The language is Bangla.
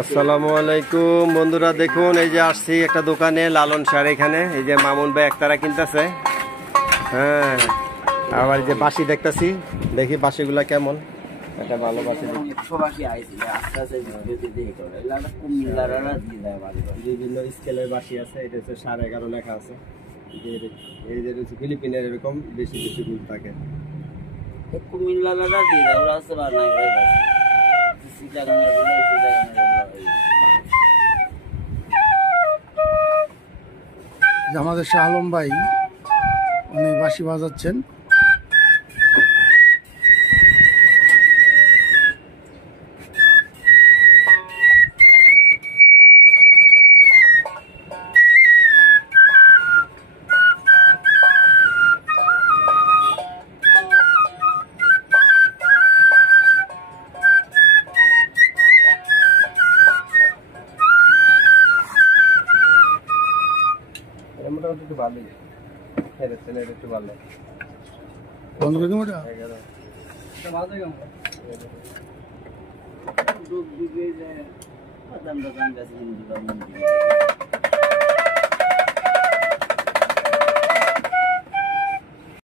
আসসালামু আলাইকুম বন্ধুরা, দেখুন এই যে আসছি একটা দোকানে লালন শাড়ি। এখানে এই যে মামুন ভাই একতারা কিনতেছে। হ্যাঁ, আবার যে বাঁশি দেখতেছি, দেখি বাঁশিগুলা কেমন। একটা ভালো বাঁশি বিভিন্ন স্কেলের বাঁশি আছে। এটা হচ্ছে 11.5 লেখা আছে। এই যে ফিলিপিনের এরকম বেশি বেশি গুণ থাকে। আমাদের শাহ আলম ভাই উনি বাঁশি বাজাচ্ছেন। মোটামুটি একটু ভালোই, একটু ভালো। বন্ধ করে দেবো এটা। দুধ দিবে যে